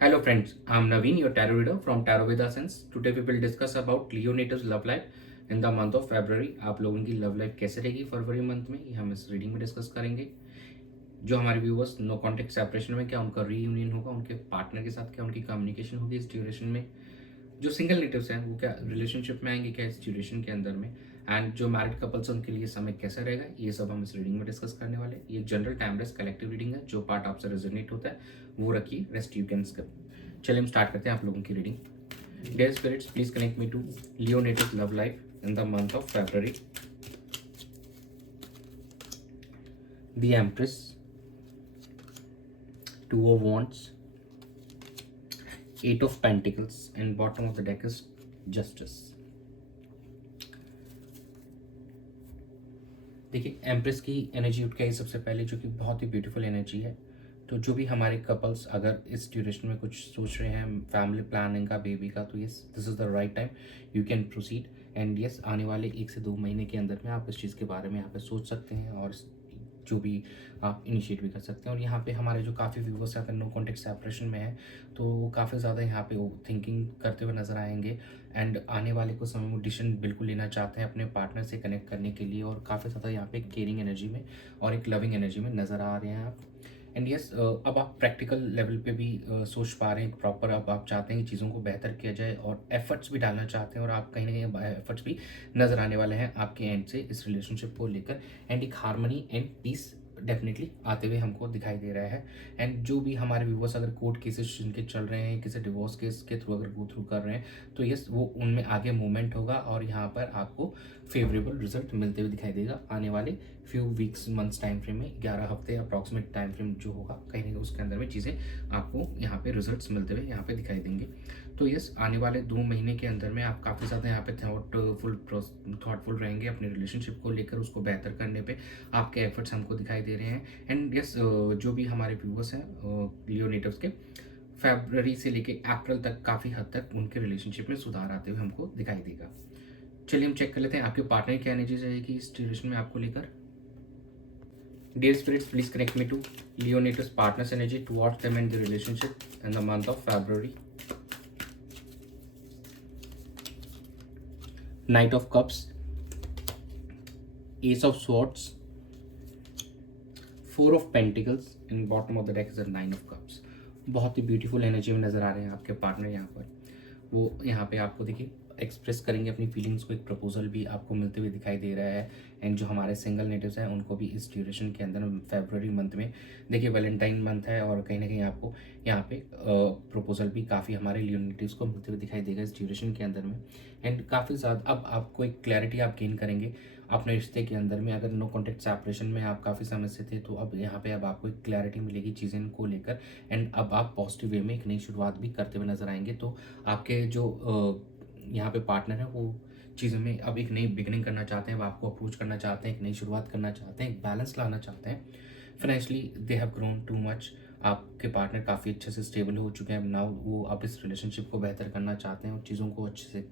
Hello friends, I'm Naveen, your tarot reader from Tarot Veda Sense. Today we will discuss about Leo natives love life in the month of February. आप लोगों की love life कैसे रहेगी फरवरी month में, ये हम इस reading में डिस्कस करेंगे। जो हमारे व्यूवर्स नो कॉन्टेक्ट सेपरेशन में, क्या उनका रीयूनियन होगा उनके पार्टनर के साथ, क्या उनकी कम्युनिकेशन होगी इस ड्यूरेशन में। जो सिंगल नेटिव्स हैं वो क्या रिलेशनशिप में आएंगे क्या इस ड्यूरेशन के अंदर में, एंड जो मैरिड कपल्स हैं उनके लिए समय कैसा रहेगा, ये सब हम इस रीडिंग में डिस्कस करने वाले हैं। ये जनरल टाइमलेस कलेक्टिव रीडिंग है, जो पार्ट आपसे रेजोनेट होता है वो रखिए, रेस्ट यू कैन स्किप। चलिए हम स्टार्ट करते हैं आप लोगों की reading. Dear spirits, please connect me to Leo native love life in the month of February. The Empress, two of wands, eight of pentacles and bottom of the deck is justice. देखिए, Empress की energy उठ के आई सबसे पहले, जो कि बहुत ही beautiful energy है। तो जो भी हमारे कपल्स अगर इस ड्यूरेशन में कुछ सोच रहे हैं फैमिली प्लानिंग का, बेबी का, तो yes this is the right time, you can proceed. And yes, आने वाले 1 से 2 महीने के अंदर में आप इस चीज़ के बारे में यहाँ पे सोच सकते हैं और जो भी आप इनिशिएट भी कर सकते हैं। और यहाँ पे हमारे जो काफ़ी व्यूवर्स अगर नो कॉन्टेक्ट सेपरेशन में है तो वो काफ़ी ज़्यादा यहाँ पे थिंकिंग करते हुए नज़र आएंगे। एंड आने वाले कुछ समय में डिसीजन बिल्कुल लेना चाहते हैं अपने पार्टनर से कनेक्ट करने के लिए, और काफ़ी ज़्यादा यहाँ पे केयरिंग एनर्जी में और एक लविंग एनर्जी में नज़र आ रहे हैं आप। एंड यस, अब आप प्रैक्टिकल लेवल पे भी सोच पा रहे हैं प्रॉपर। अब आप चाहते हैं कि चीज़ों को बेहतर किया जाए और एफर्ट्स भी डालना चाहते हैं, और आप कहीं ना कहीं एफर्ट्स भी नज़र आने वाले हैं आपके एंड से इस रिलेशनशिप को लेकर। एंड एक हारमनी एंड पीस डेफिनेटली आते हुए हमको दिखाई दे रहा है। एंड जो भी हमारे व्यूवर्स अगर कोर्ट केसेस जिनके चल रहे हैं, किसी डिवोर्स केस के थ्रू अगर गो थ्रू कर रहे हैं, तो यस वो उनमें आगे मूवमेंट होगा और यहाँ पर आपको फेवरेबल रिजल्ट मिलते हुए दिखाई देगा आने वाले few weeks months time frame में। 11 हफ्ते अप्रॉक्सीमेट टाइम फ्रेम जो होगा, कहीं ना कहीं उसके अंदर में चीज़ें आपको यहाँ पे रिजल्ट्स मिलते हुए यहाँ पे दिखाई देंगे। तो यस, आने वाले 2 महीने के अंदर में आप काफ़ी ज़्यादा यहाँ पे थॉटफुल रहेंगे अपने रिलेशनशिप को लेकर, उसको बेहतर करने पे आपके एफर्ट्स हमको दिखाई दे रहे हैं। एंड यस, जो भी हमारे व्यूवर्स हैं लियो नेटिव्स के, फरवरी से लेके अप्रैल तक काफ़ी हद तक उनके रिलेशनशिप में सुधार आते हुए हमको दिखाई देगा। चलिए हम चेक कर लेते हैं आपके पार्टनर की क्या एनर्जी रहेगी इस ड्यूरेशन में आपको लेकर। Dear spirits, please connect me to Leonato's partner's energy towards them and the relationship in the month of February. Knight of Cups, Ace of Swords, Four of Pentacles, and bottom of the deck is a Nine of Cups. बहुत ही beautiful energy में नज़र आ रहे हैं आपके partner यहाँ पर। वो यहाँ पे आपको देखिए एक्सप्रेस करेंगे अपनी फीलिंग्स को, एक प्रपोजल भी आपको मिलते हुए दिखाई दे रहा है। एंड जो हमारे सिंगल नेटिव्स हैं उनको भी इस ड्यूरेशन के अंदर फेब्रुअरी मंथ में, देखिए वैलेंटाइन मंथ है और कहीं ना कहीं आपको यहाँ पे प्रपोजल भी काफ़ी हमारे लियो नेटिव्स को मिलते हुए दिखाई देगा इस ड्यूरेशन के अंदर में। एंड काफ़ी ज़्यादा अब आपको एक क्लैरिटी आप गेन करेंगे अपने रिश्ते के अंदर में। अगर नो कॉन्टेक्ट सेपरेशन में आप काफ़ी समय से थे, तो अब यहाँ पे अब आपको एक क्लैरिटी मिलेगी चीज़ें को लेकर। एंड अब आप पॉजिटिव वे में एक नई शुरुआत भी करते हुए नजर आएंगे। तो आपके जो यहाँ पे पार्टनर है वो चीज़ों में अब एक नई बिगनिंग करना चाहते हैं, वो आपको अप्रोच करना चाहते हैं, एक नई शुरुआत करना चाहते हैं, एक बैलेंस लाना चाहते हैं। Financially they have grown too much. आपके पार्टनर काफ़ी अच्छे से स्टेबल हो चुके हैं नाउ, वो अब इस रिलेशनशिप को बेहतर करना चाहते हैं और चीज़ों को अच्छे से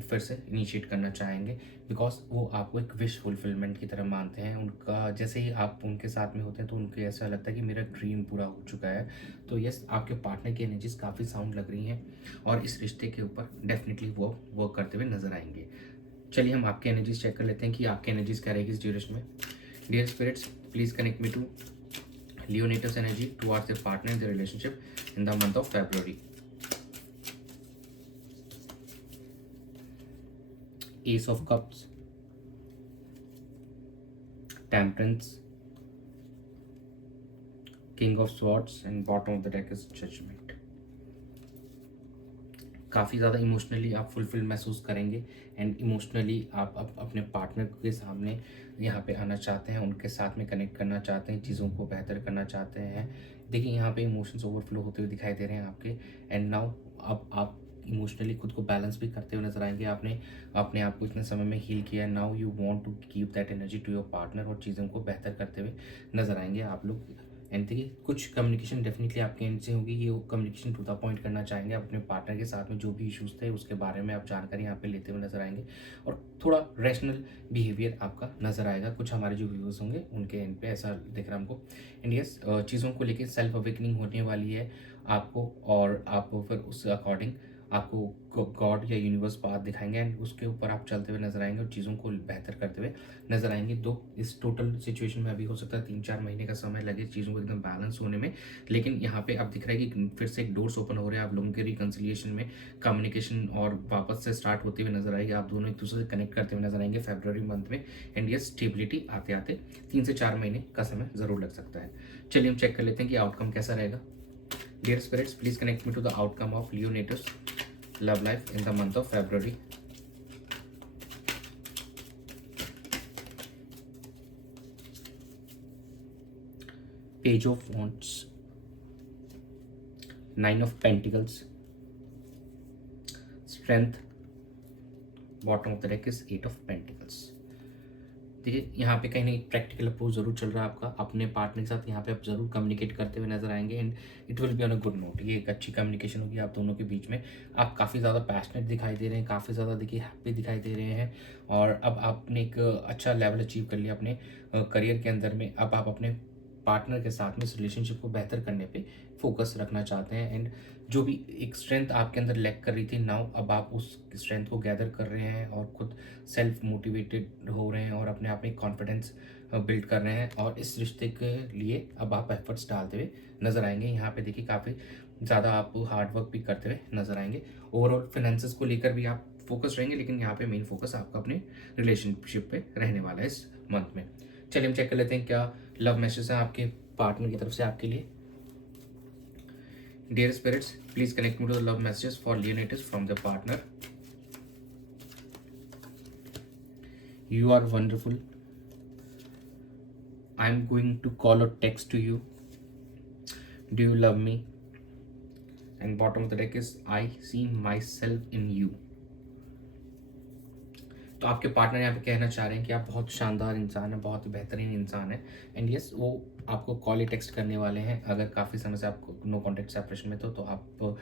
फिर से इनिशिएट करना चाहेंगे, बिकॉज वो आपको एक विश फुलफिलमेंट की तरह मानते हैं। उनका जैसे ही आप उनके साथ में होते हैं तो उनको ऐसा लगता है कि मेरा ड्रीम पूरा हो चुका है। तो यस, आपके पार्टनर की एनर्जीज काफ़ी साउंड लग रही हैं और इस रिश्ते के ऊपर डेफिनेटली वो वर्क करते हुए नजर आएंगे। चलिए हम आपके एनर्जीज चेक कर लेते हैं कि आपकी एनर्जीज क्या रहेगी इस ड्यूरेशन में। Dear spirits, please connect me to Leonetis energy towards the partner in the relationship in the month of February. Ace of Cups, Temperance, King of Swords, and bottom of the deck is Judgment. काफ़ी ज़्यादा emotionally आप fulfil महसूस करेंगे। And emotionally आप अपने partner के सामने यहाँ पे आना चाहते हैं, उनके साथ में कनेक्ट करना चाहते हैं, चीज़ों को बेहतर करना चाहते हैं। देखिए यहाँ पे इमोशंस ओवरफ्लो होते हुए दिखाई दे रहे हैं आपके। एंड नाउ अब आप इमोशनली खुद को बैलेंस भी करते हुए नजर आएंगे। आपने अपने आप को इतने समय में हील किया है, now you want to give that energy to your partner और चीज़ों को बेहतर करते हुए नजर आएंगे आप लोग। एंड देखिए कुछ कम्युनिकेशन डेफिनेटली आपके एंड से होगी, ये वो कम्युनिकेशन टू द पॉइंट करना चाहेंगे अपने पार्टनर के साथ में, जो भी इश्यूज थे उसके बारे में आप जानकारी यहाँ पे लेते हुए नजर आएंगे और थोड़ा रैशनल बिहेवियर आपका नजर आएगा। कुछ हमारे जो व्यूअर्स होंगे उनके एंड पे ऐसा दिख रहा है हमको। एंड यस, चीज़ों को लेकर सेल्फ अवेकनिंग होने वाली है आपको, और आप फिर उस अकॉर्डिंग आपको गॉड या यूनिवर्स पाथ दिखाएंगे एंड उसके ऊपर आप चलते हुए नजर आएंगे और चीज़ों को बेहतर करते हुए नजर आएंगे। तो इस टोटल सिचुएशन में अभी हो सकता है 3-4 महीने का समय लगे चीज़ों को एकदम बैलेंस होने में, लेकिन यहाँ पे अब दिख रहा है कि फिर से एक डोर्स ओपन हो रहे हैं आप लोगों के रिकन्सिलिएशन में, कम्युनिकेशन और वापस से स्टार्ट होते हुए नजर आएगी, आप दोनों एक दूसरे से कनेक्ट करते हुए नजर आएंगे फरवरी मंथ में। एंड ये स्टेबिलिटी आते आते 3 से 4 महीने का समय जरूर लग सकता है। चलिए हम चेक कर लेते हैं कि आउटकम कैसा रहेगा। Dear spirits, please connect me to the outcome of Leo natives love life in the month of February. Page of Wands, Nine of Pentacles, Strength. Bottom of the deck is Eight of Pentacles. देखिए यहाँ पे कहीं ना practical approach जरूर चल रहा है आपका अपने पार्टनर के साथ, यहाँ पे आप जरूर कम्युनिकेट करते हुए नजर आएंगे and it will be on a good note. ये एक अच्छी कम्युनिकेशन होगी आप दोनों के बीच में। आप काफ़ी ज़्यादा पैशनेट दिखाई दे रहे हैं, काफ़ी ज़्यादा देखिए हैप्पी दिखाई दे रहे हैं, और अब आपने एक अच्छा लेवल अचीव कर लिया अपने करियर के अंदर में। अब आप अपने पार्टनर के साथ में इस रिलेशनशिप को बेहतर करने पे फोकस रखना चाहते हैं एंड जो भी एक स्ट्रेंथ आपके अंदर लैक कर रही थी नाउ अब आप उस स्ट्रेंथ को गैदर कर रहे हैं और खुद सेल्फ मोटिवेटेड हो रहे हैं और अपने आप में कॉन्फिडेंस बिल्ड कर रहे हैं, और इस रिश्ते के लिए अब आप एफर्ट्स डालते हुए नजर आएंगे। यहाँ पे देखिए काफ़ी ज़्यादा आप हार्ड वर्क भी करते हुए नजर आएंगे। ओवरऑल फाइनेंसेस को लेकर भी आप फोकस रहेंगे, लेकिन यहाँ पे मेन फोकस आपका अपने रिलेशनशिप पे रहने वाला है इस मंथ में। चलिए हम चेक कर लेते हैं क्या लव मैसेज है आपके पार्टनर की तरफ से आपके लिए। Dear spirits, please connect me to the love messages for Leonetis from the partner. You are wonderful. I'm going to call or text to you. Do you love me? And bottom of the deck is I see myself in you. तो आपके partner यहाँ पे कहना चाह रहे हैं कि आप बहुत शानदार इंसान हैं, बहुत ही बेहतरीन इंसान है एंड यस वो आपको कॉल या टेक्स्ट करने वाले हैं। अगर काफ़ी समय से आप नो कॉन्टेक्ट सेपरेशन में तो आप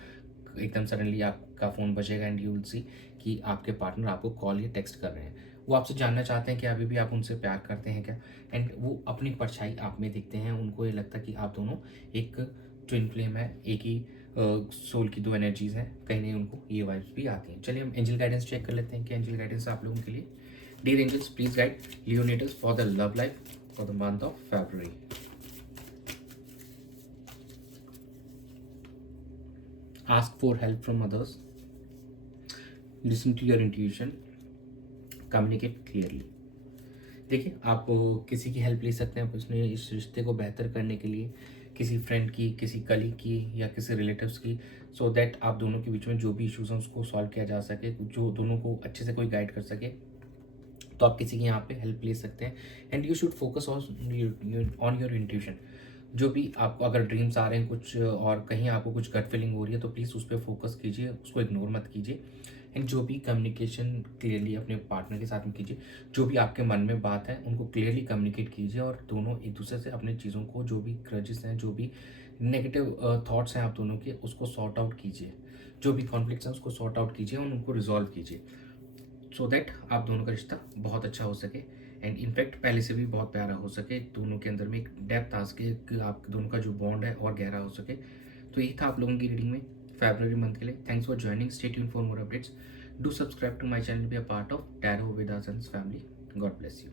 एकदम सडनली आपका फ़ोन बजेगा एंड यू विल सी कि आपके पार्टनर आपको कॉल या टेक्स्ट कर रहे हैं। वो आपसे जानना चाहते हैं कि अभी भी आप उनसे प्यार करते हैं क्या, एंड वो अपनी परछाई आप में देखते हैं। उनको ये लगता है कि आप दोनों एक ट्विन फ्लेम है, एक ही सोल की दो एनर्जीज हैं, कहीं नहीं उनको ये वाइब्स भी आती हैं। चलिए हम एंजल गाइडेंस चेक कर लेते हैं कि एंजल गाइडेंस आप लोगों के लिए। Dear angels, please guide Leonetis for the love life for the month of February. Ask for help from others. Listen to your intuition. Communicate clearly. देखिए आप किसी की हेल्प ले सकते हैं अपने इस रिश्ते को बेहतर करने के लिए, किसी फ्रेंड की, किसी कलीग की या किसी रिलेटिव्स की, सो दैट आप दोनों के बीच में जो भी इश्यूज हैं उसको सॉल्व किया जा सके, जो दोनों को अच्छे से कोई गाइड कर सके। तो आप किसी की यहाँ पे हेल्प ले सकते हैं and you should focus on your intuition. जो भी आपको अगर ड्रीम्स आ रहे हैं कुछ और कहीं आपको कुछ गट फीलिंग हो रही है तो प्लीज़ उस पर फोकस कीजिए, उसको इग्नोर मत कीजिए एंड जो भी कम्युनिकेशन क्लियरली अपने पार्टनर के साथ में कीजिए। जो भी आपके मन में बात है उनको क्लियरली कम्युनिकेट कीजिए और दोनों एक दूसरे से अपने चीज़ों को, जो भी ग्रजेस हैं, जो भी नेगेटिव थॉट्स हैं आप दोनों के, उसको सॉर्ट आउट कीजिए। जो भी कॉन्फ्लिक्ट्स हैं उसको सॉर्ट आउट कीजिए और उनको रिजॉल्व कीजिए, सो दैट आप दोनों का रिश्ता बहुत अच्छा हो सके एंड इनफैक्ट पहले से भी बहुत प्यारा हो सके। दोनों के अंदर में एक डेप्थ आ सके कि आप दोनों का जो बॉन्ड है और गहरा हो सके। तो यही था आप लोगों की रीडिंग में February मंथ के लिए। Thanks for joining, stay tuned for more updates, do subscribe to my channel, be a part of tarot with our sons family. God bless you.